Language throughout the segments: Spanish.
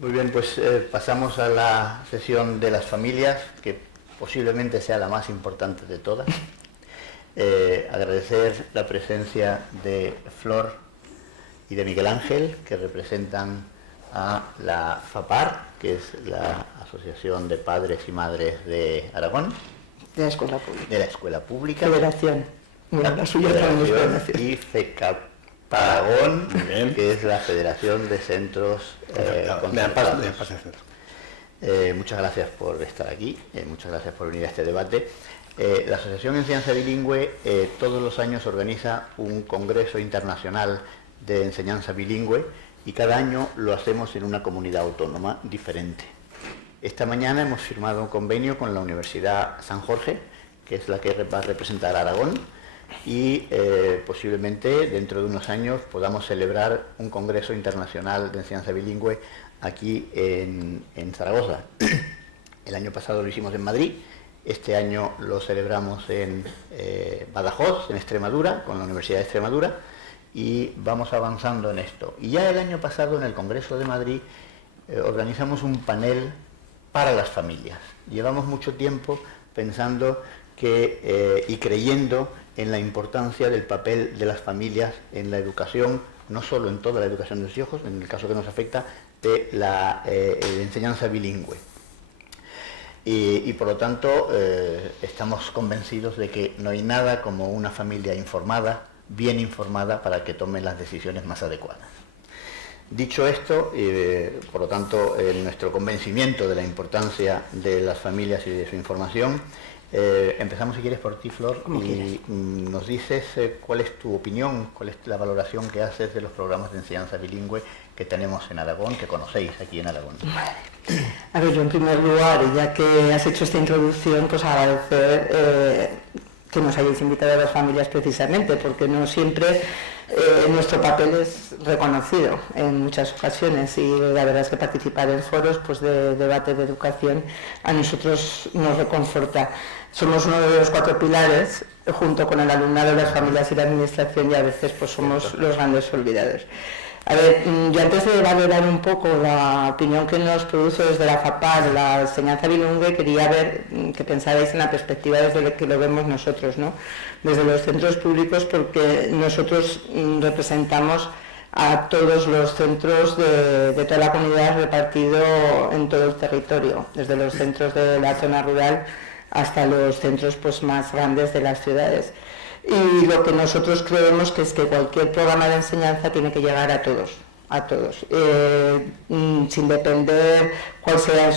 Muy bien, pues pasamos a la sesión de las familias, que posiblemente sea la más importante de todas. Agradecer la presencia de Flor y de Miguel Ángel, que representan a la FAPAR, que es la Asociación de Padres y Madres de Aragón. De la Escuela Pública. De la Escuela Pública. Federación. Bueno, la suya también es Federación. Y FECAP Aragón, que es la Federación de Centros Concertados. Muchas gracias por estar aquí, muchas gracias por venir a este debate. La Asociación Enseñanza Bilingüe todos los años organiza un congreso internacional de enseñanza bilingüe y cada año lo hacemos en una comunidad autónoma diferente. Esta mañana hemos firmado un convenio con la Universidad San Jorge, que es la que va a representar a Aragón, y posiblemente dentro de unos años podamos celebrar un congreso internacional de enseñanza bilingüe aquí en Zaragoza. El año pasado lo hicimos en Madrid, este año lo celebramos en Badajoz, en Extremadura, con la Universidad de Extremadura, y vamos avanzando en esto. Y ya el año pasado en el Congreso de Madrid organizamos un panel para las familias. Llevamos mucho tiempo pensando y creyendo en la importancia del papel de las familias en la educación, no solo en toda la educación de los hijos, en el caso que nos afecta, de la enseñanza bilingüe. Y por lo tanto estamos convencidos de que no hay nada como una familia informada, bien informada, para que tome las decisiones más adecuadas. Dicho esto, por lo tanto, nuestro convencimiento de la importancia de las familias y de su información, empezamos, si quieres, por ti, Flor, y nos dices cuál es tu opinión, cuál es la valoración que haces de los programas de enseñanza bilingüe que tenemos en Aragón, que conocéis aquí en Aragón. A ver, yo en primer lugar, ya que has hecho esta introducción, pues agradecer que nos hayáis invitado a las familias precisamente, porque no siempre nuestro papel es reconocido en muchas ocasiones, y la verdad es que participar en foros pues de debate de educación a nosotros nos reconforta. Somos uno de los 4 pilares, junto con el alumnado, las familias y la administración, y a veces pues somos los grandes olvidados. A ver, yo antes de valorar un poco la opinión que nos produce desde la FAPAR, la enseñanza bilingüe, quería ver que pensarais en la perspectiva desde la que lo vemos nosotros, ¿no? Desde los centros públicos, porque nosotros representamos a todos los centros de toda la comunidad repartido en todo el territorio, desde los centros de la zona rural hasta los centros pues más grandes de las ciudades. Y lo que nosotros creemos que es que cualquier programa de enseñanza tiene que llegar a todos, sin depender cuáles sean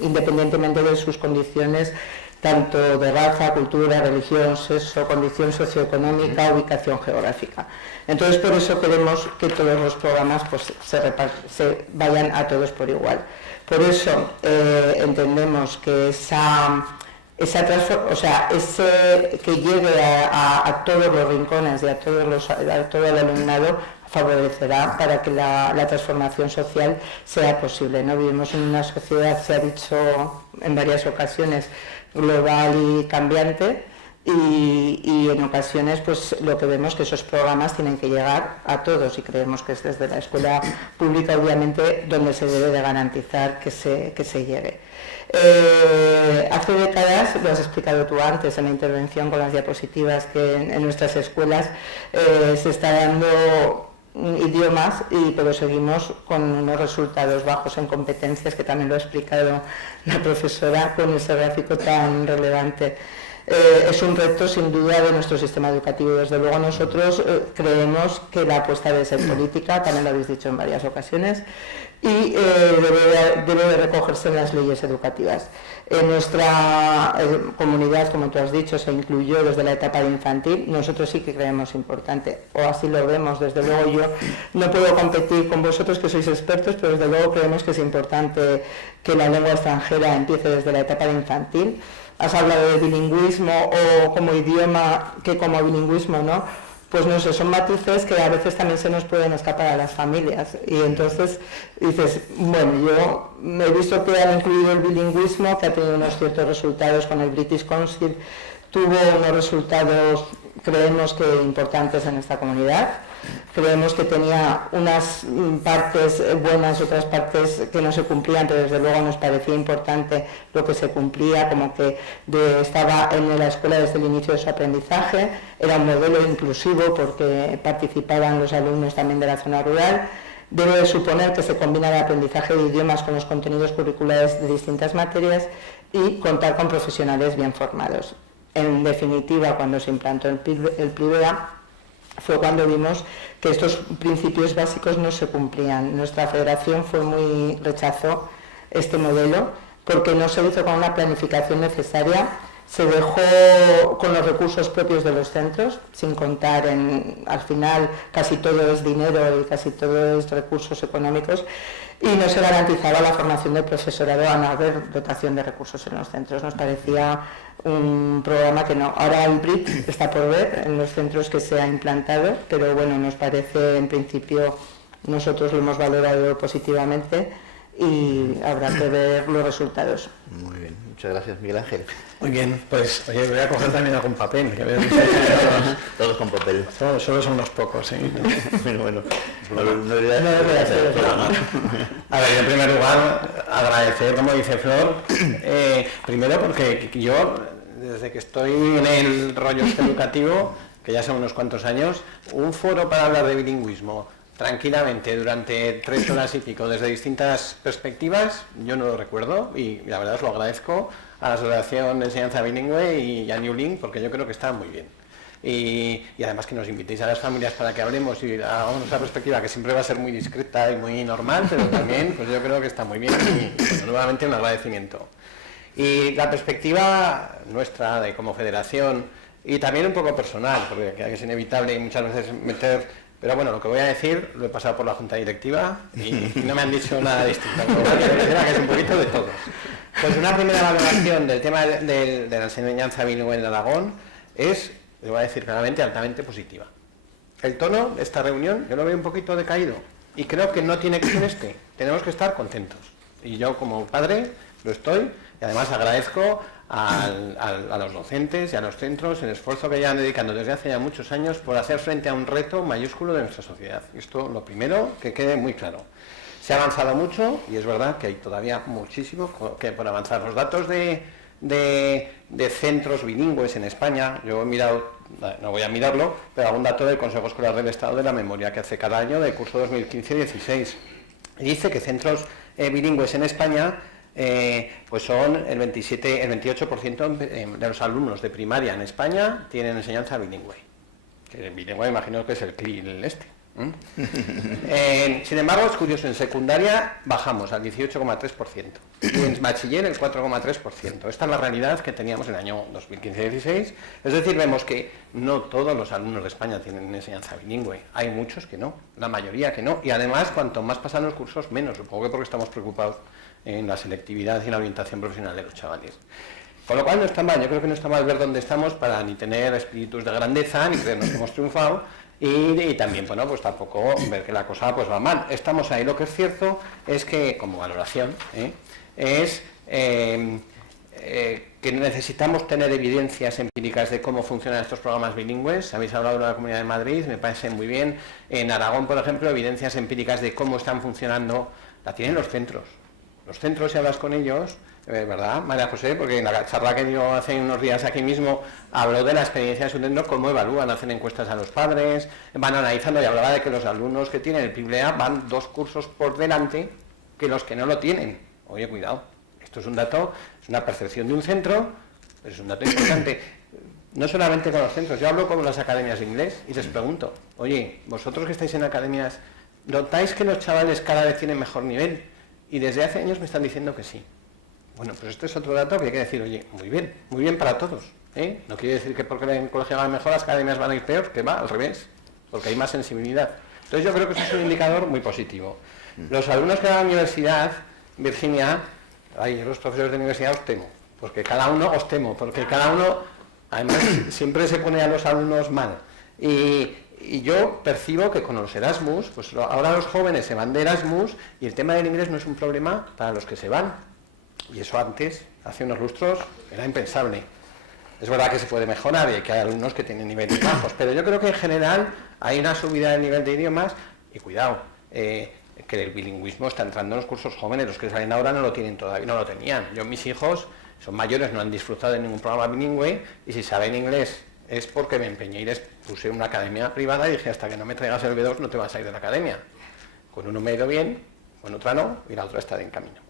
independientemente de sus condiciones, tanto de raza, cultura, religión, sexo, condición socioeconómica, ubicación geográfica. Entonces, por eso queremos que todos los programas pues, se vayan a todos por igual. Por eso entendemos que que llegue a todos los rincones y a todo el alumnado favorecerá para que la transformación social sea posible, ¿no? Vivimos en una sociedad, se ha dicho en varias ocasiones, global y cambiante, y en ocasiones pues lo que vemos es que esos programas tienen que llegar a todos, y creemos que es desde la escuela pública, obviamente, donde se debe de garantizar que se llegue. Hace décadas, lo has explicado tú antes en la intervención con las diapositivas, que en nuestras escuelas se está dando idiomas, pero seguimos con unos resultados bajos en competencias, que también lo ha explicado la profesora con ese gráfico tan relevante. Es un reto sin duda de nuestro sistema educativo. Desde luego nosotros creemos que la apuesta debe ser política, también lo habéis dicho en varias ocasiones, y debe de recogerse en las leyes educativas. En nuestra comunidad, como tú has dicho, se incluyó desde la etapa de infantil. Nosotros sí que creemos importante, o así lo vemos. Desde luego yo no puedo competir con vosotros, que sois expertos, pero desde luego creemos que es importante que la lengua extranjera empiece desde la etapa de infantil. Has hablado de bilingüismo o como idioma que como bilingüismo, ¿no? Pues no sé, son matices que a veces también se nos pueden escapar a las familias, y entonces dices, bueno, yo he visto que han incluido el bilingüismo, que ha tenido unos ciertos resultados con el British Council, tuvo unos resultados, creemos que importantes en esta comunidad, Creemos que tenía unas partes buenas, otras partes que no se cumplían, pero desde luego nos parecía importante lo que se cumplía, como que estaba en la escuela desde el inicio de su aprendizaje, era un modelo inclusivo porque participaban los alumnos también de la zona rural. Debe de suponer que se combina el aprendizaje de idiomas con los contenidos curriculares de distintas materias y contar con profesionales bien formados. En definitiva, cuando se implantó el PLIVEA, fue cuando vimos que estos principios básicos no se cumplían. Nuestra federación rechazó este modelo porque no se hizo con una planificación necesaria. Se dejó con los recursos propios de los centros, sin contar al final casi todo es dinero y casi todo es recursos económicos, y no se garantizaba la formación del profesorado a no haber dotación de recursos en los centros. Nos parecía un programa que no. Ahora el BRIC está por ver en los centros que se ha implantado, pero bueno, nos parece, en principio, nosotros lo hemos valorado positivamente y habrá que ver los resultados. Muy bien, muchas gracias, Miguel Ángel. Muy bien, pues oye, voy a coger también algún papel. Que veo todos con papel. Solo son unos pocos, ¿sí? Bueno. A ver, en primer lugar, agradecer, como dice Flor, primero porque yo, desde que estoy en el rollo educativo, que ya son unos cuantos años, un foro para hablar de bilingüismo tranquilamente durante 3 horas y pico desde distintas perspectivas, yo no lo recuerdo y la verdad os lo agradezco a la Asociación de Enseñanza Bilingüe y a New Link, porque yo creo que está muy bien. Y además que nos invitéis a las familias para que hablemos y hagamos nuestra perspectiva, que siempre va a ser muy discreta y muy normal, pero también pues yo creo que está muy bien y bueno, nuevamente un agradecimiento. Y la perspectiva nuestra de como federación y también un poco personal, porque es inevitable y muchas veces meter... Pero bueno, lo que voy a decir lo he pasado por la Junta Directiva y no me han dicho nada distinto. Que es un poquito de todo. Pues una primera valoración del tema de la enseñanza bilingüe en Aragón es, le voy a decir claramente, altamente positiva. El tono de esta reunión yo lo veo un poquito decaído y creo que no tiene que ser este. Tenemos que estar contentos. Y yo como padre lo estoy y además agradezco a los docentes y a los centros el esfuerzo que llevan dedicando desde hace ya muchos años por hacer frente a un reto mayúsculo de nuestra sociedad. Esto lo primero, que quede muy claro. Se ha avanzado mucho y es verdad que hay todavía muchísimo que por avanzar. Los datos de centros bilingües en España, yo he mirado, no voy a mirarlo, pero algún dato del Consejo Escolar del Estado de la Memoria que hace cada año del curso 2015-16. Dice que centros bilingües en España pues son el 28% de los alumnos de primaria en España tienen enseñanza bilingüe. Que el bilingüe imagino que es el CLIL sin embargo, es curioso, en secundaria bajamos al 18,3% y en bachiller el 4,3%. Esta es la realidad que teníamos en el año 2015-16. Es decir, vemos que no todos los alumnos de España tienen enseñanza bilingüe. Hay muchos que no, la mayoría que no. Y además, cuanto más pasan los cursos, menos. Supongo que porque estamos preocupados en la selectividad y la orientación profesional de los chavales. Con lo cual no está mal, yo creo que no está mal ver dónde estamos para ni tener espíritus de grandeza, ni creernos que hemos triunfado, y también, bueno, pues tampoco ver que la cosa pues va mal. Estamos ahí. Lo que es cierto es que, como valoración, es que necesitamos tener evidencias empíricas de cómo funcionan estos programas bilingües. Habéis hablado de la Comunidad de Madrid, me parece muy bien. En Aragón, por ejemplo, evidencias empíricas de cómo están funcionando, la tienen los centros. Los centros, si hablas con ellos, ¿verdad, María José? Porque en la charla que dio hace unos días aquí mismo habló de la experiencia de su centro, cómo evalúan, hacen encuestas a los padres, van analizando y hablaba de que los alumnos que tienen el PLIVEA van 2 cursos por delante que los que no lo tienen. Oye, cuidado, esto es un dato, es una percepción de un centro, pero es un dato importante. No solamente con los centros, yo hablo con las academias de inglés y les pregunto, oye, vosotros que estáis en academias, ¿notáis que los chavales cada vez tienen mejor nivel? Y desde hace años me están diciendo que sí. Bueno, pues este es otro dato que hay que decir, oye, muy bien para todos. No quiere decir que porque el colegio va mejor, las academias van a ir peor, que va al revés, porque hay más sensibilidad. Entonces yo creo que eso es un indicador muy positivo. Los alumnos que van a la universidad, Virginia, yo los profesores de universidad os temo, porque cada uno, además, siempre se pone a los alumnos mal. Y yo percibo que con los Erasmus, pues ahora los jóvenes se van de Erasmus y el tema del inglés no es un problema para los que se van. Y eso antes, hace unos lustros, era impensable. Es verdad que se puede mejorar y que hay alumnos que tienen niveles bajos, pero yo creo que en general hay una subida del nivel de idiomas y cuidado, que el bilingüismo está entrando en los cursos jóvenes, los que salen ahora no lo tienen todavía, no lo tenían. Mis hijos son mayores, no han disfrutado de ningún programa bilingüe y si saben inglés es porque me empeñé y les puse una academia privada y dije hasta que no me traigas el B2 no te vas a ir de la academia. Con uno me he ido bien, con otra no y la otra está en camino.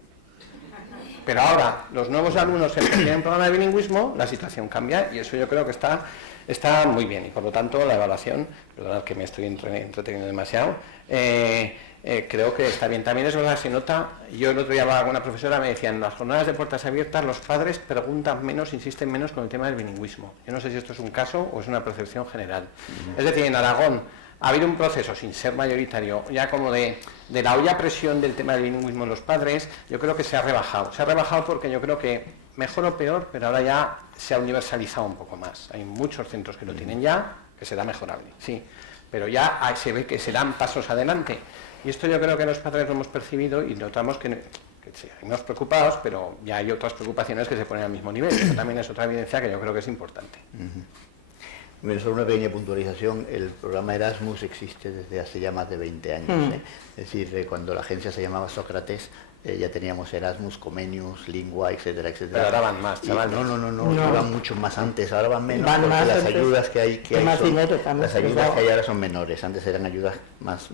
Pero ahora, los nuevos alumnos que tienen programa de bilingüismo, la situación cambia y eso yo creo que está muy bien y por lo tanto la evaluación, perdonad que me estoy entreteniendo demasiado, creo que está bien. También es verdad, se nota, yo el otro día hablaba con una profesora, me decían, en las jornadas de puertas abiertas los padres preguntan menos, insisten menos con el tema del bilingüismo. Yo no sé si esto es un caso o es una percepción general. Es decir, en Aragón ha habido un proceso, sin ser mayoritario, ya como de la olla a presión del tema del bilingüismo en los padres, yo creo que se ha rebajado. Se ha rebajado porque yo creo que, mejor o peor, pero ahora ya se ha universalizado un poco más. Hay muchos centros que lo tienen ya, que será mejorable, sí. Pero ya se ve que se dan pasos adelante. Y esto yo creo que los padres lo hemos percibido y notamos que sí, hay unos preocupados, pero ya hay otras preocupaciones que se ponen al mismo nivel. Eso también es otra evidencia que yo creo que es importante. Solo una pequeña puntualización, el programa Erasmus existe desde hace ya más de 20 años. Es decir, cuando la agencia se llamaba Sócrates, ya teníamos Erasmus, Comenius, Lingua, etcétera, etcétera. Pero ahora van más, chavales. No, van mucho más antes, ahora van menos, van porque más las antes, ayudas que hay, las ayudas que hay ahora son menores, antes eran ayudas más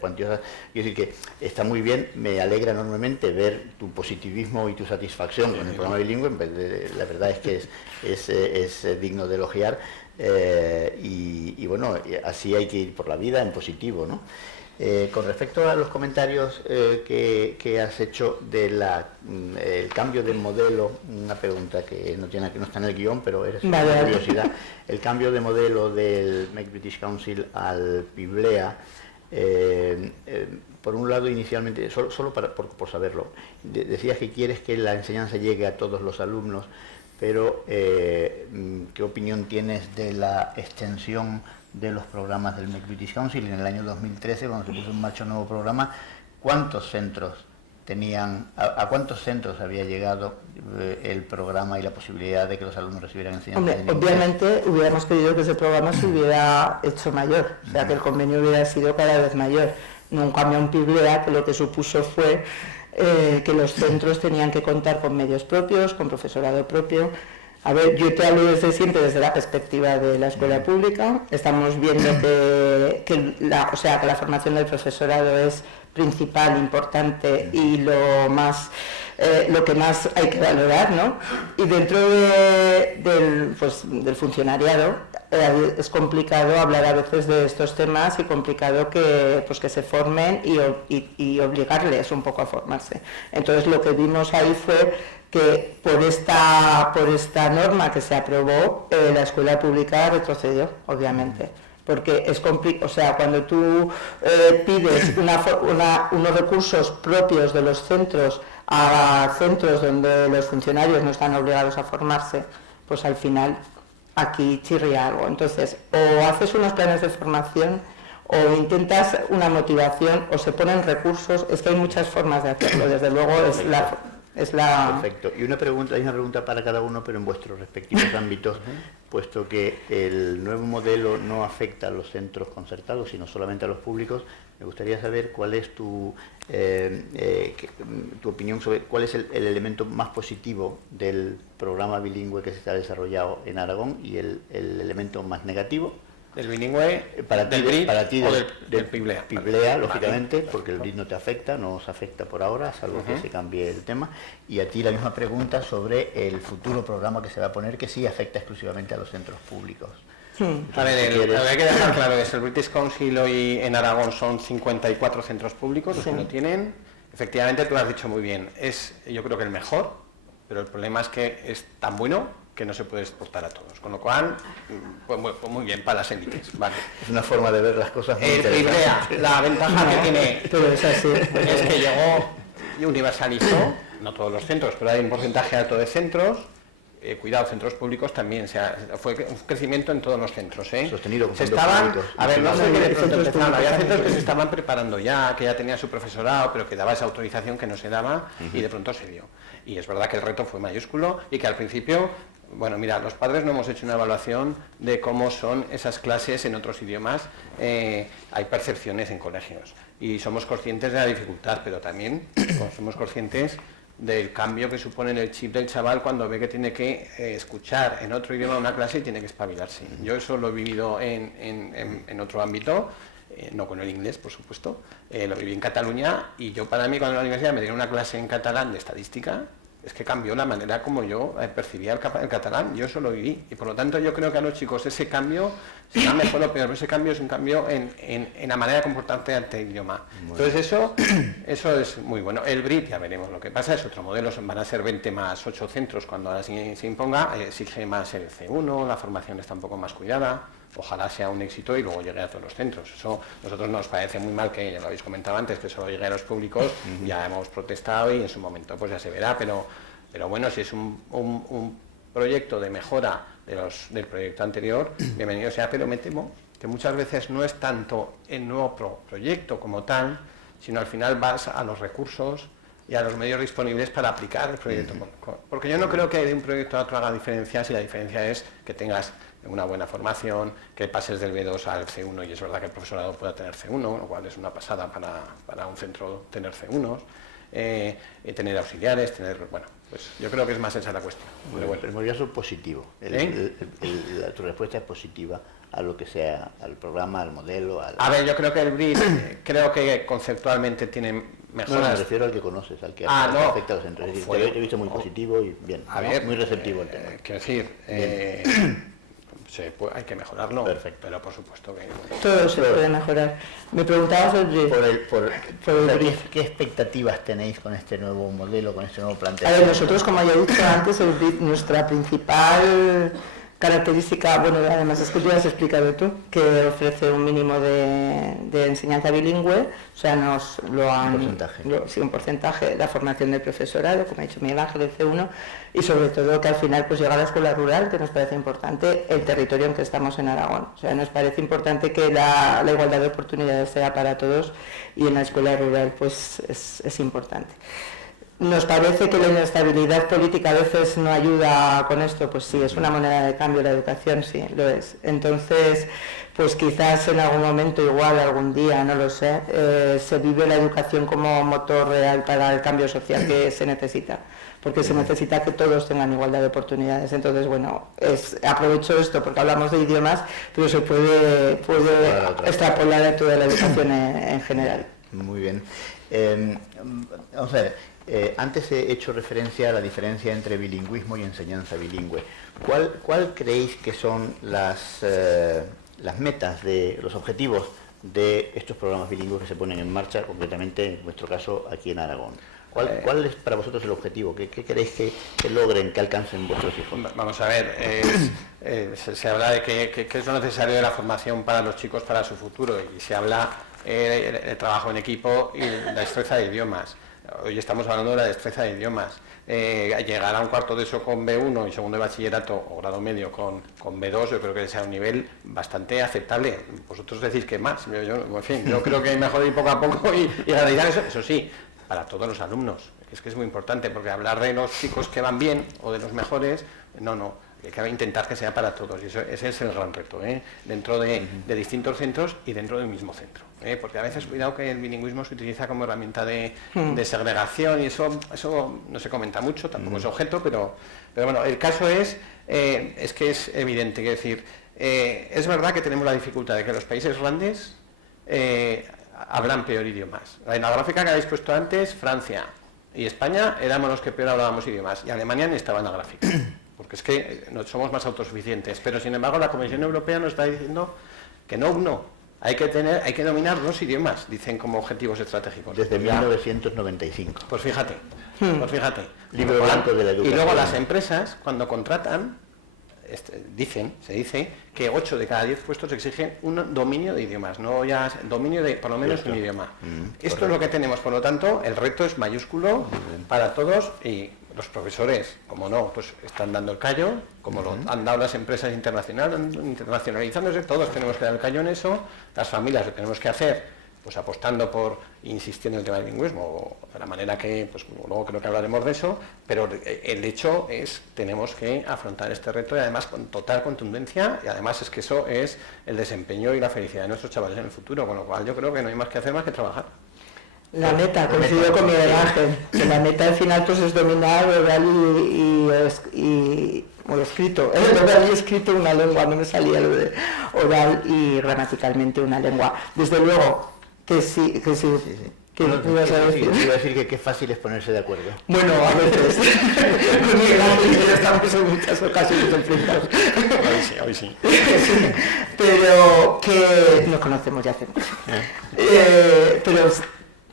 cuantiosas. Quiero decir que está muy bien, me alegra enormemente ver tu positivismo y tu satisfacción con el programa bilingüe, la verdad es que es digno de elogiar. Y bueno, así hay que ir por la vida en positivo, ¿no? Con respecto a los comentarios que has hecho del cambio de modelo, una pregunta que no está en el guión, pero es una curiosidad, el cambio de modelo del Make British Council al PIBLEA, por un lado inicialmente, solo por saberlo, decías que quieres que la enseñanza llegue a todos los alumnos, pero ¿qué opinión tienes de la extensión de los programas del Make British Council? En el año 2013, cuando se puso en marcha un nuevo programa, ¿cuántos centros a cuántos centros había llegado el programa y la posibilidad de que los alumnos recibieran enseñanza? Obviamente hubiéramos querido que ese programa se hubiera hecho mayor, o sea, que el convenio hubiera sido cada vez mayor. No un cambio en PIBLEA, que lo que supuso fue que los centros tenían que contar con medios propios, con profesorado propio. A ver, yo te hablo desde siempre desde la perspectiva de la escuela pública. Estamos viendo que la formación del profesorado es principal, importante y lo que más hay que valorar, ¿no? Y dentro del funcionariado es complicado hablar a veces de estos temas y complicado que se formen y obligarles un poco a formarse. Entonces lo que vimos ahí fue que por esta norma que se aprobó, la escuela pública retrocedió, obviamente. Porque es complicado, o sea, cuando tú pides unos recursos propios de los centros a centros donde los funcionarios no están obligados a formarse, pues al final aquí chirría algo. Entonces, o haces unos planes de formación, o intentas una motivación, o se ponen recursos. Es que hay muchas formas de hacerlo, desde luego es la... Perfecto. Y hay una pregunta para cada uno, pero en vuestros respectivos ámbitos, puesto que el nuevo modelo no afecta a los centros concertados, sino solamente a los públicos. Me gustaría saber cuál es tu opinión sobre cuál es el elemento más positivo del programa bilingüe que se ha desarrollado en Aragón y el elemento más negativo. ¿Del bilingüe? Para ti del PIBLEA. PIBLEA, lógicamente, porque el BRIT no te afecta, no os afecta por ahora, salvo que se cambie el tema. Y a ti la misma pregunta sobre el futuro programa que se va a poner, que sí afecta exclusivamente a los centros públicos. A ver, lo que hay que dejar claro es que el British Council hoy en Aragón son 54 centros públicos, los que no tienen. Efectivamente, tú lo has dicho muy bien, es yo creo que el mejor, pero el problema es que es tan bueno que no se puede exportar a todos, con lo cual, pues muy bien para las élites, vale. Es una forma de ver las cosas muy PIBLEA, la ventaja que tiene es que llegó y universalizó, no todos los centros, pero hay un porcentaje alto de centros, cuidado, centros públicos también, fue un crecimiento en todos los centros, sostenido con fondos públicos. A ver, no sé qué de pronto empezaron, había centros que se estaban preparando ya, que ya tenían su profesorado, pero que daba esa autorización que no se daba y de pronto se dio. Y es verdad que el reto fue mayúsculo y que al principio Bueno, mira, los padres no hemos hecho una evaluación de cómo son esas clases en otros idiomas. Hay percepciones en colegios y somos conscientes de la dificultad, pero también somos conscientes del cambio que supone en el chip del chaval cuando ve que tiene que escuchar en otro idioma una clase y tiene que espabilarse. Yo eso lo he vivido en otro ámbito, no con el inglés, por supuesto, lo viví en Cataluña, y yo, para mí, cuando en la universidad me dieron una clase en catalán de estadística, es que cambió la manera como yo percibía el catalán. Yo eso lo viví, y por lo tanto yo creo que a los chicos ese cambio, será mejor o peor, pero ese cambio es un cambio en la manera de comportarte ante el idioma. Entonces eso es muy bueno. El BRIT, ya veremos lo que pasa, es otro modelo, van a ser 20 más 8 centros cuando ahora se imponga, exige más el C1, la formación está un poco más cuidada, ojalá sea un éxito y luego llegue a todos los centros. Eso a nosotros nos parece muy mal, que ya lo habéis comentado antes, que solo llegue a los públicos. Ya hemos protestado y en su momento pues ya se verá, pero bueno, si es un proyecto de mejora del proyecto anterior, bienvenido sea, pero me temo que muchas veces no es tanto el nuevo proyecto como tal, sino al final vas a los recursos y a los medios disponibles para aplicar el proyecto. Porque yo no creo que de un proyecto a otro haga diferencia, si la diferencia es que tengas una buena formación, que pases del B2 al C1, y es verdad que el profesorado pueda tener C1, lo cual es una pasada para un centro tener C1s, tener auxiliares, bueno, pues yo creo que es más esa la cuestión. Pero bueno, el modelo es positivo, tu respuesta es positiva a lo que sea, al programa, al modelo, A ver, yo creo que el BRIT, creo que conceptualmente tiene mejoras. No, me refiero al que conoces, al que afecta a los centros. Te he visto muy positivo y bien, muy receptivo el tema. Quiero decir, hay que mejorarlo. Perfecto. Pero por supuesto que todo se puede mejorar. Me preguntabas ¿qué expectativas tenéis con este nuevo modelo, con este nuevo planteamiento? A ver, nosotros, como ya he dicho antes, el BRIT, nuestra principal característica, bueno, además es que tú ya has explicado tú, que ofrece un mínimo de enseñanza bilingüe, o sea, nos lo han... un porcentaje, la formación del profesorado, como ha dicho Miguel Ángel, el C1, y sobre todo que al final pues llega a la escuela rural, que nos parece importante, el territorio en que estamos en Aragón. O sea, nos parece importante que la igualdad de oportunidades sea para todos, y en la escuela rural pues es importante. Nos parece que la inestabilidad política a veces no ayuda con esto, pues sí, es una moneda de cambio la educación, sí, lo es. Entonces, pues quizás en algún momento, igual algún día, no lo sé, se vive la educación como motor real para el cambio social que se necesita, porque se necesita que todos tengan igualdad de oportunidades. Entonces, bueno, aprovecho esto porque hablamos de idiomas, pero se puede extrapolar a toda la educación en general. Muy bien. Vamos a ver. Antes he hecho referencia a la diferencia entre bilingüismo y enseñanza bilingüe. ¿Cuál creéis que son las metas, los objetivos de estos programas bilingües que se ponen en marcha, concretamente en vuestro caso aquí en Aragón? ¿Cuál es para vosotros el objetivo? ¿Qué queréis que logren, que alcancen vuestros hijos? Vamos a ver, se habla de que es lo necesario de la formación para los chicos para su futuro, y se habla el trabajo en equipo y la destreza de idiomas. Hoy estamos hablando de la destreza de idiomas. Llegar a un cuarto de eso con B1 y segundo de bachillerato o grado medio con B2, yo creo que sea un nivel bastante aceptable. Vosotros decís que más. Yo creo que hay mejor ir poco a poco y garantizar eso sí, para todos los alumnos. Es que es muy importante, porque hablar de los chicos que van bien o de los mejores, no. Hay que intentar que sea para todos, y ese es el gran reto, dentro de distintos centros y dentro del mismo centro, porque a veces cuidado que el bilingüismo se utiliza como herramienta de segregación, y eso no se comenta mucho, tampoco es objeto, pero bueno, el caso es que es evidente, es decir, es verdad que tenemos la dificultad de que los países grandes hablan peor idiomas. En la gráfica que habéis puesto antes, Francia y España éramos los que peor hablábamos idiomas, y Alemania ni estaba en la gráfica. Porque es que no somos más autosuficientes, pero sin embargo la Comisión Europea nos está diciendo que no, hay que dominar 2 idiomas, dicen como objetivos estratégicos. Desde 1995. Pues fíjate. Libro blanco de la educación. Y luego las empresas, cuando contratan, se dice que 8 de cada 10 puestos exigen un dominio de idiomas, no ya dominio de por lo menos un idioma. Esto es lo que tenemos, por lo tanto, el reto es mayúsculo para todos, y los profesores, como no, pues están dando el callo, como lo han dado las empresas internacionalizándose, todos tenemos que dar el callo en eso, las familias lo tenemos que hacer pues apostando por insistir en el tema del bilingüismo, de la manera que, pues luego creo que hablaremos de eso, pero el hecho es, tenemos que afrontar este reto y además con total contundencia, y además es que eso es el desempeño y la felicidad de nuestros chavales en el futuro, con lo cual yo creo que no hay más que hacer más que trabajar. La meta, coincido con Miguel Ángel, que la meta al final pues es dominar oral o escrito, oral y escrito una lengua, no me salía lo de oral y gramaticalmente una lengua. Desde luego que sí. ¿Qué ibas a decir? Iba a decir que qué fácil es ponerse de acuerdo. Bueno, a veces. Con Miguel Ángel y yo estamos en muchas ocasiones enfrentados. Hoy sí. Pero que nos conocemos ya hace mucho. Pero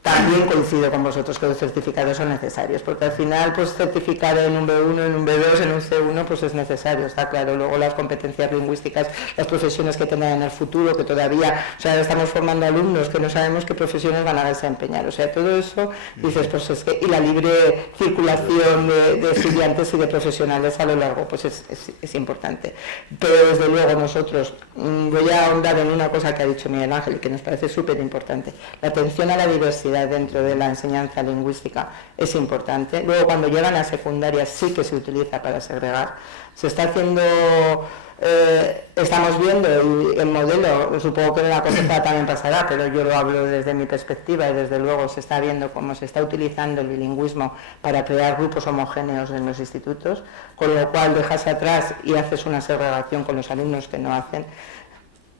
también coincido con vosotros que los certificados son necesarios, porque al final pues certificar en un B1, en un B2, en un C1 pues es necesario, está claro. Luego las competencias lingüísticas, las profesiones que tendrán en el futuro, que todavía, o sea, estamos formando alumnos que no sabemos qué profesiones van a desempeñar, o sea, todo eso, dices, pues es que, y la libre circulación de estudiantes y de profesionales a lo largo, pues es importante. Pero desde luego nosotros, voy a ahondar en una cosa que ha dicho Miguel Ángel y que nos parece súper importante, la atención a la diversidad dentro de la enseñanza lingüística es importante. Luego cuando llegan a secundaria sí que se utiliza para segregar. Se está haciendo, estamos viendo el modelo, supongo que en la COFEPA también pasará, pero yo lo hablo desde mi perspectiva y desde luego se está viendo cómo se está utilizando el bilingüismo para crear grupos homogéneos en los institutos, con lo cual dejas atrás y haces una segregación con los alumnos que no hacen.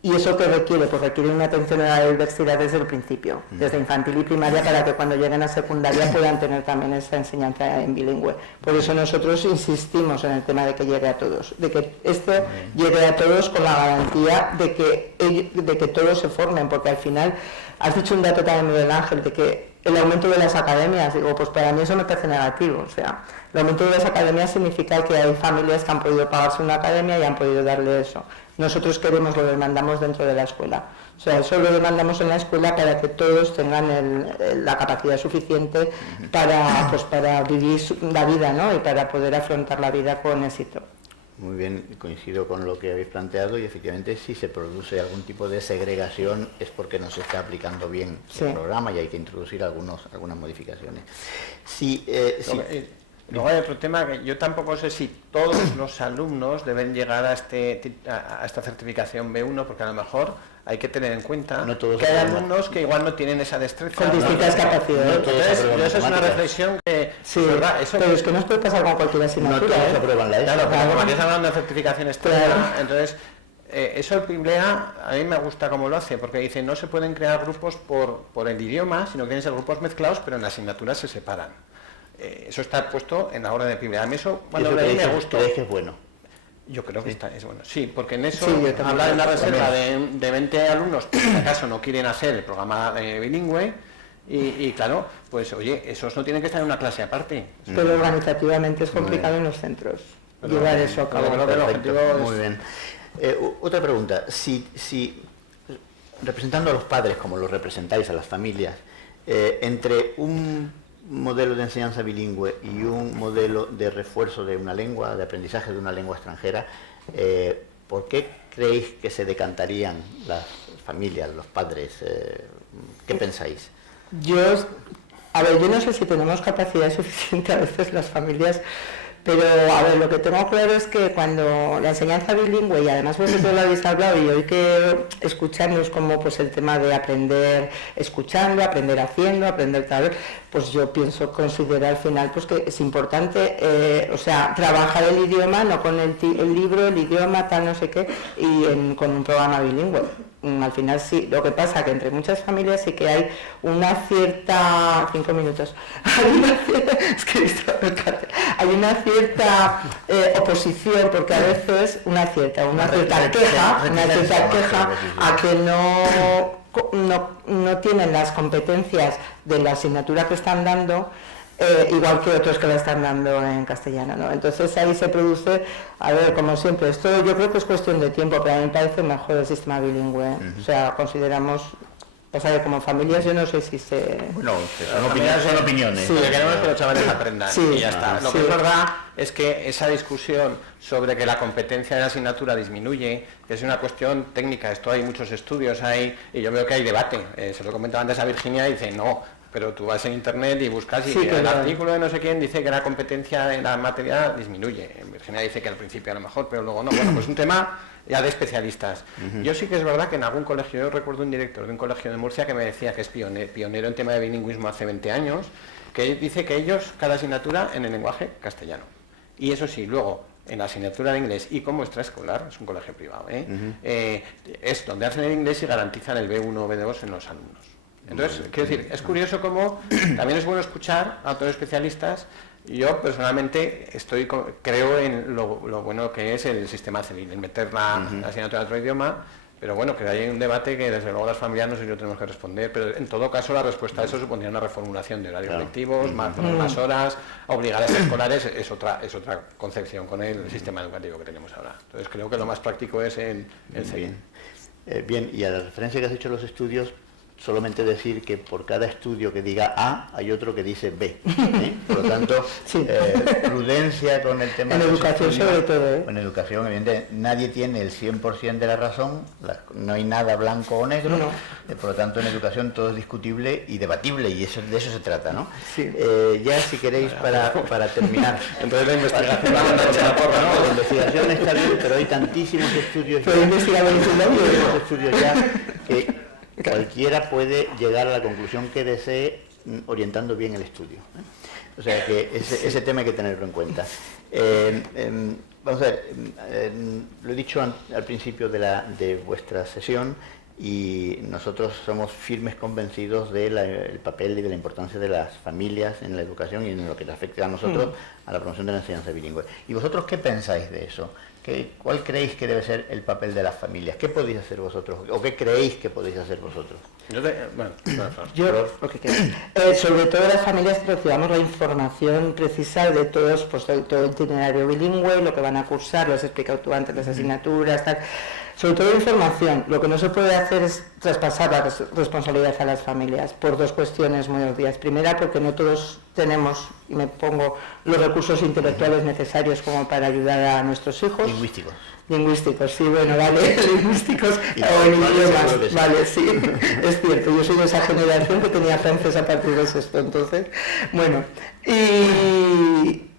¿Y eso qué requiere? Pues requiere una atención a la diversidad desde el principio, desde infantil y primaria, para que cuando lleguen a secundaria puedan tener también esa enseñanza en bilingüe. Por eso nosotros insistimos en el tema de que llegue a todos, de que esto llegue a todos con la garantía de que todos se formen, porque al final, has dicho un dato también, Miguel Ángel, de que el aumento de las academias, digo, pues para mí eso me parece negativo, o sea, el aumento de las academias significa que hay familias que han podido pagarse una academia y han podido darle eso. Nosotros queremos, lo demandamos dentro de la escuela. O sea, eso lo demandamos en la escuela para que todos tengan la capacidad suficiente para vivir la vida, ¿no? Y para poder afrontar la vida con éxito. Muy bien, coincido con lo que habéis planteado y efectivamente si se produce algún tipo de segregación es porque no se está aplicando bien el programa y hay que introducir algunas modificaciones. Luego hay otro tema que yo tampoco sé si todos los alumnos deben llegar a esta certificación B1, porque a lo mejor hay que tener en cuenta que hay alumnos que igual no tienen esa destreza. Con distintas capacidades. Entonces, eso es una reflexión que... Sí, ¿verdad? Eso, pero es que nos puede pasar con cualquier asignatura. No todos aprueban la ESO. Claro, pero como estás hablando de certificación externa, entonces... eso el PIBLEA a mí me gusta cómo lo hace, porque dice no se pueden crear grupos por el idioma, sino que tienen que ser grupos mezclados, pero en las asignaturas se separan. Eso está puesto en la orden de PIBLEA. A mí eso, cuando leí, me gustó. ¿Crees que es bueno? Yo creo que es bueno. Sí, porque en eso habla de una reserva de 20 alumnos que en este caso no quieren hacer el programa bilingüe y claro, pues oye, esos no tienen que estar en una clase aparte. Pero organizativamente es complicado en los centros llevar eso a cabo. Muy bien. Otra pregunta, si representando a los padres como los representáis, a las familias, entre un modelo de enseñanza bilingüe y un modelo de refuerzo de una lengua, de aprendizaje de una lengua extranjera, ¿por qué creéis que se decantarían las familias, los padres? ¿Qué pensáis? Yo no sé si tenemos capacidad suficiente a veces las familias, pero a ver, lo que tengo claro es que cuando la enseñanza bilingüe, y además vosotros lo habéis hablado y hoy que escuchamos como pues el tema de aprender escuchando, aprender haciendo, aprender tal, pues yo considero al final pues que es importante, o sea, trabajar el idioma, no con el libro, el idioma, tal, no sé qué, y con un programa bilingüe. Al final sí, lo que pasa que entre muchas familias sí que hay una cierta... 5 minutos. Hay una cierta oposición, porque a veces una cierta queja a que no tienen las competencias de la asignatura que están dando, igual que otros que la están dando en castellano, ¿no? Entonces ahí se produce, a ver, como siempre, esto yo creo que es cuestión de tiempo, pero a mí me parece mejor el sistema bilingüe, o sea, consideramos O sea, que como familias yo no sé si se... Bueno, son opiniones. Sí, lo que queremos es que los chavales aprendan sí, y ya está. Lo que es verdad es que esa discusión sobre que la competencia de la asignatura disminuye, que es una cuestión técnica, esto hay muchos estudios ahí, y yo veo que hay debate. Se lo comentaba antes a Virginia y dice, no, pero tú vas en internet y buscas y el artículo de no sé quién dice que la competencia en la materia disminuye. Virginia dice que al principio a lo mejor, pero luego no. Bueno, pues un tema ya de especialistas. Yo sí que es verdad que en algún colegio, yo recuerdo un director de un colegio de Murcia que me decía que es pionero en tema de bilingüismo hace 20 años, que dice que ellos, cada asignatura en el lenguaje castellano. Y eso sí, luego, en la asignatura de inglés y como extraescolar, es un colegio privado, es donde hacen el inglés y garantizan el B1 o B2 en los alumnos. Entonces, quiero decir, es curioso cómo también es bueno escuchar a otros especialistas. Yo personalmente creo en lo bueno que es el sistema CELIL, en meter la asignatura de otro idioma, pero bueno, que hay un debate que desde luego las familias no sé si lo tenemos que responder, pero en todo caso la respuesta a eso supondría una reformulación de horarios lectivos, más horas, obligadas escolares, es otra concepción con el sistema educativo que tenemos ahora. Entonces creo que lo más práctico es el CELIL. Bien, y a la referencia que has hecho a los estudios, solamente decir que por cada estudio que diga A, hay otro que dice B. Por lo tanto, prudencia con el tema de la educación sobre todo. En educación, evidentemente, nadie tiene el 100% de la razón, no hay nada blanco o negro, por lo tanto, en educación todo es discutible y debatible, y de eso se trata, ¿no? Sí. Ya, si queréis, para terminar. Entonces la investigación la investigación está bien, pero hay tantísimos estudios ya que cualquiera puede llegar a la conclusión que desee orientando bien el estudio. O sea que ese tema hay que tenerlo en cuenta. Vamos a ver, lo he dicho al principio de vuestra sesión, y nosotros somos firmes convencidos del papel y de la importancia de las familias en la educación y en lo que les afecta a nosotros a la promoción de la enseñanza bilingüe. ¿Y vosotros qué pensáis de eso? ¿Cuál creéis que debe ser el papel de las familias? ¿Qué podéis hacer vosotros? ¿O qué creéis que podéis hacer vosotros? Sobre todo las familias que recibamos la información precisa de todos, pues todo el itinerario bilingüe, lo que van a cursar, lo has explicado tú antes, las asignaturas, tal. Sobre todo información. Lo que no se puede hacer es traspasar la responsabilidad a las familias por dos cuestiones muy obvias. Primera, porque no todos tenemos, y me pongo, los recursos intelectuales necesarios como para ayudar a nuestros hijos. Lingüísticos, sí, bueno, vale, lingüísticos o en idiomas, vale, sí, es cierto, yo soy de esa generación que tenía francés a partir de sexto, entonces, bueno,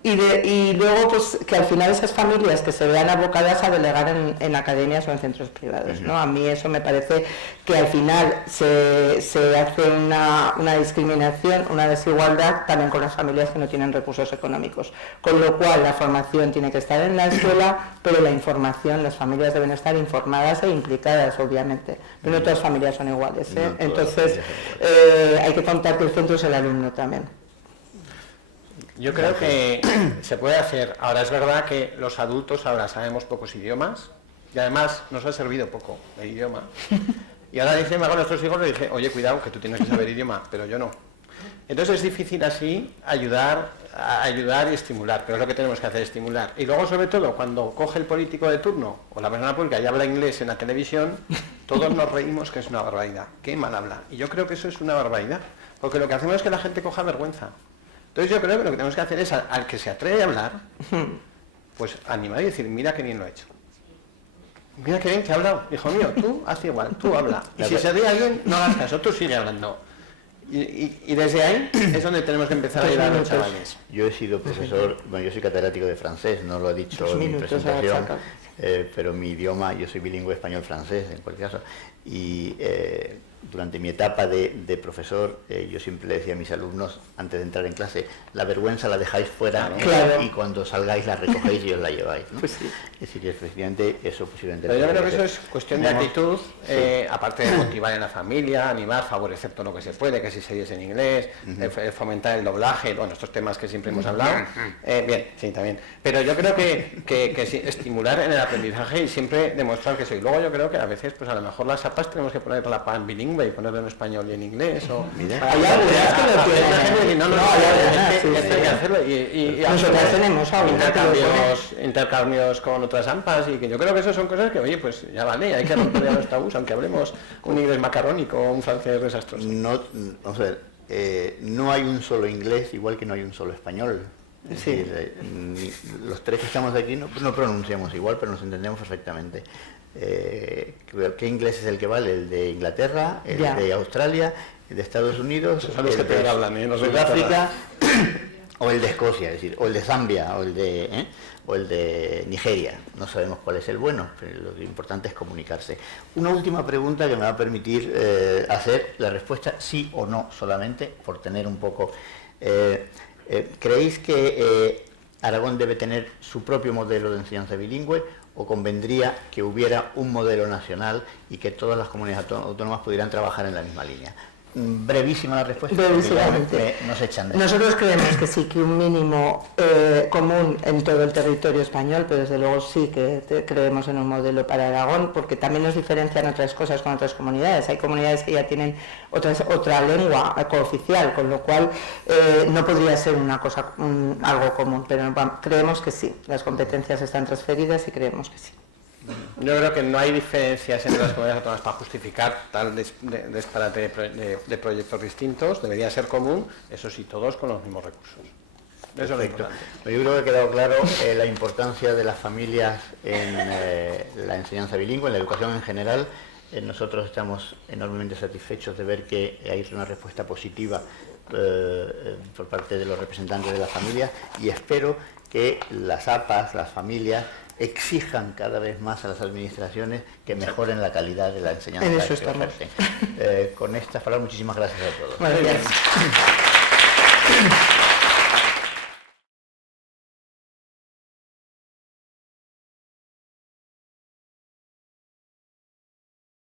y luego pues que al final esas familias que se vean abocadas a delegar en academias o en centros privados, ¿no? A mí eso me parece que al final se hace una discriminación, una desigualdad también con las familias que no tienen recursos económicos, con lo cual la formación tiene que estar en la escuela, pero la información, las familias deben estar informadas e implicadas, obviamente, pero no todas las familias son iguales, ¿eh? Entonces hay que contar que el centro es el alumno también. Yo creo que se puede hacer. Ahora es verdad que los adultos ahora sabemos pocos idiomas y además nos ha servido poco el idioma. Y ahora dice, a nuestros hijos le dice, oye, cuidado, que tú tienes que saber idioma, pero yo no. Entonces es difícil así ayudar y estimular, pero es lo que tenemos que hacer, estimular. Y luego, sobre todo, cuando coge el político de turno o la persona pública y habla inglés en la televisión, todos nos reímos que es una barbaridad. Qué mal habla. Y yo creo que eso es una barbaridad, porque lo que hacemos es que la gente coja vergüenza. Entonces yo creo que lo que tenemos que hacer es al que se atreve a hablar, pues animar y decir, mira qué bien lo ha hecho. Mira qué bien que ha hablado. Hijo mío, tú haz igual, tú habla. Y si se ríe alguien, no hagas caso, tú sigue hablando. Y desde ahí es donde tenemos que empezar a ayudar a los chavales. Yo he sido profesor, bueno, yo soy catedrático de francés, no lo he dicho en mi presentación, pero mi idioma, yo soy bilingüe español-francés en cualquier caso, y durante mi etapa de profesor, yo siempre le decía a mis alumnos, antes de entrar en clase, la vergüenza la dejáis fuera, claro. Y cuando salgáis la recogéis y os la lleváis, ¿no? Pues sí. Es decir, efectivamente, eso posiblemente... Pero yo creo que eso es cuestión de actitud, aparte de motivar en la familia, animar, favorecer todo lo que se puede, que si series en inglés, fomentar el doblaje, bueno, estos temas que siempre hemos hablado, bien, sí, también. Pero yo creo que estimular en el aprendizaje y siempre demostrar que soy. Luego yo creo que a veces, pues a lo mejor las APAs tenemos que ponerla en bilingüe y ponerla en español y en inglés. O hay algunas que lo tienen. No, hay que hacerlo. Y nosotros tenemos intercambios con otras AMPAs y que yo creo que eso son cosas que, oye, pues ya vale, hay que romper ya los tabús, aunque hablemos un inglés macarrónico o un francés desastroso. No, vamos a ver, no hay un solo inglés, igual que no hay un solo español. Es decir, los tres que estamos aquí no pronunciamos igual, pero nos entendemos perfectamente. ¿Qué inglés es el que vale? ¿El de Inglaterra? ¿El de Australia? ¿El de Estados Unidos? Son los que te hablan, no Sudáfrica, o el de Escocia, es decir, o el de Zambia, o el de Nigeria. No sabemos cuál es el bueno, pero lo importante es comunicarse. Una última pregunta que me va a permitir hacer la respuesta sí o no solamente, por tener un poco... ¿Creéis que Aragón debe tener su propio modelo de enseñanza bilingüe o convendría que hubiera un modelo nacional y que todas las comunidades autónomas pudieran trabajar en la misma línea? Brevísima la respuesta. Brevísimamente. Nos echan de Nosotros creemos que sí, que un mínimo común en todo el territorio español, pero desde luego sí que creemos en un modelo para Aragón, porque también nos diferencian otras cosas con otras comunidades. Hay comunidades que ya tienen otra lengua cooficial, con lo cual no podría ser una cosa algo común, pero creemos que sí. Las competencias están transferidas y creemos que sí. Yo creo que no hay diferencias entre las comunidades autónomas para justificar tal disparate de proyectos distintos. Debería ser común, eso sí, todos con los mismos recursos. Eso es lo importante. Yo creo que ha quedado claro la importancia de las familias en la enseñanza bilingüe, en la educación en general. Nosotros estamos enormemente satisfechos de ver que hay una respuesta positiva por parte de los representantes de las familias y espero que las APAs, las familias, exijan cada vez más a las administraciones que mejoren la calidad de la enseñanza. En eso estamos. Con estas palabras, muchísimas gracias a todos. Gracias.